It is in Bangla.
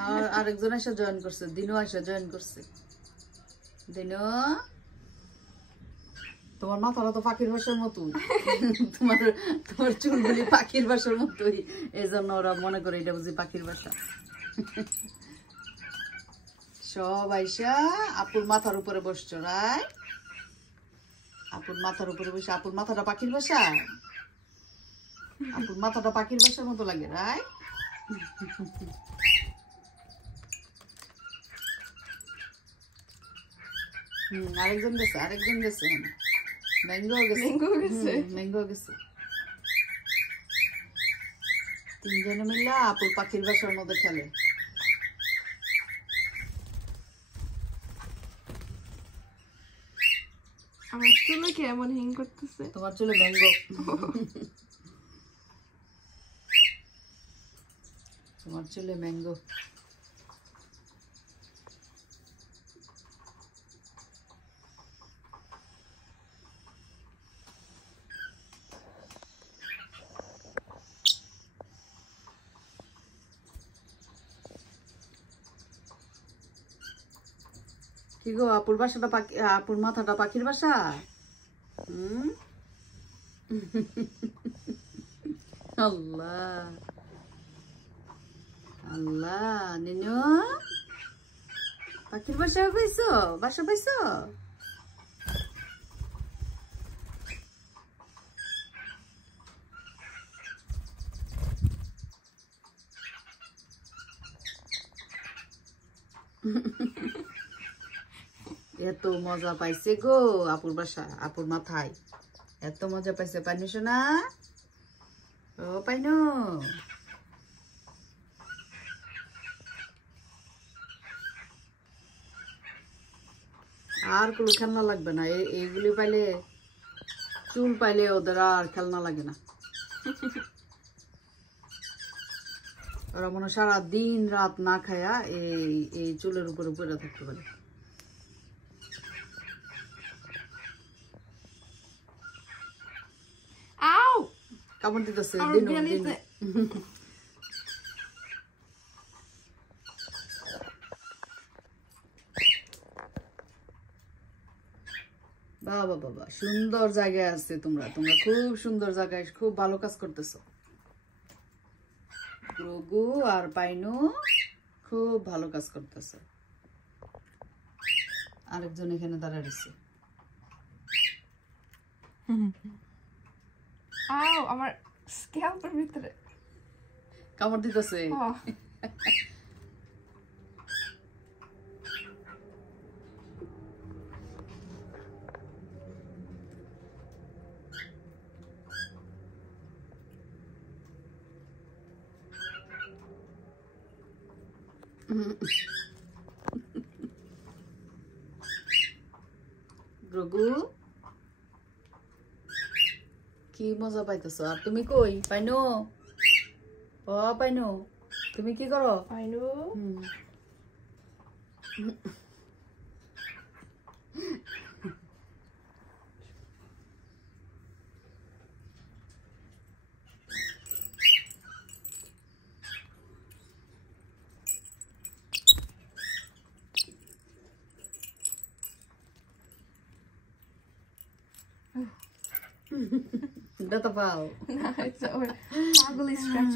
আর আরেকজন এসে জয়েন করছে, দিনও এসে জয়েন করছে। দিনও তোমার মাথাটা তো পাখির বাসার মতোই, তোমার তোমার চুলগুলি পাখির বাসার মতোই, এই জন্য ওরা মনে করে এটা বুঝি পাখির বাসা। সব আইসা আপুর মাথার উপরে বসছো, রাই? আপুর মাথার উপরে বসে, আপুর মাথাটা পাখির বাসা, আপুর মাথাটা পাখির বাসার মতো লাগে, রাই? আরেকজন গেছে, আরেকজন গেছে, ম্যাঙ্গো গেছে, ম্যাঙ্গো গেছে। তিনজনে মিল্লা আপুর পাখির বাসার মধ্যে খেলে। আমার চুলে কি এমন হিং করতেছে? তোমার চুলে ম্যাঙ্গো, তোমার চুলে ম্যাঙ্গো। কি গো, আপুর বাসাটা পাখি, আপুর মাথাটা পাখির বাসা? আল্লাহ আল্লাহ, নিনু পাখির বাসা পাইছো, বাসা পাইছো? এত মজা পাইছে গো আপুর বাসা, আপুর মাথায় এত মজা পাইছে। পাইনু সোনা, ও পাইনু, আর কোনো খেলনা লাগবে না, এইগুলি পাইলে, চুল পাইলে ওদের আর খেলনা লাগে না। ওরা মনে সারা দিন রাত না খায়া এই চুলের উপরে পড়ে থাকতে পারে। কামড় দিতেছে বাবা বাবা, সুন্দর জায়গায় আছে তোমরা, তোমরা খুব সুন্দর জায়গায়, খুব ভালো কাজ করতেছো। রঘু আর পাইনু খুব ভালো কাজ করতেছে। আরেকজন এখানে দাঁড়ায় রয়েছে। আমার স্ক্যাল্পের ভিতরে কামড় দিতেছে। রঘু কি মজা পাইতেছ? আর তুমি কই পাইনু? ও পাইনু, তুমি কি করো? পাইনু Data file. No, it's over. Ugly scratch.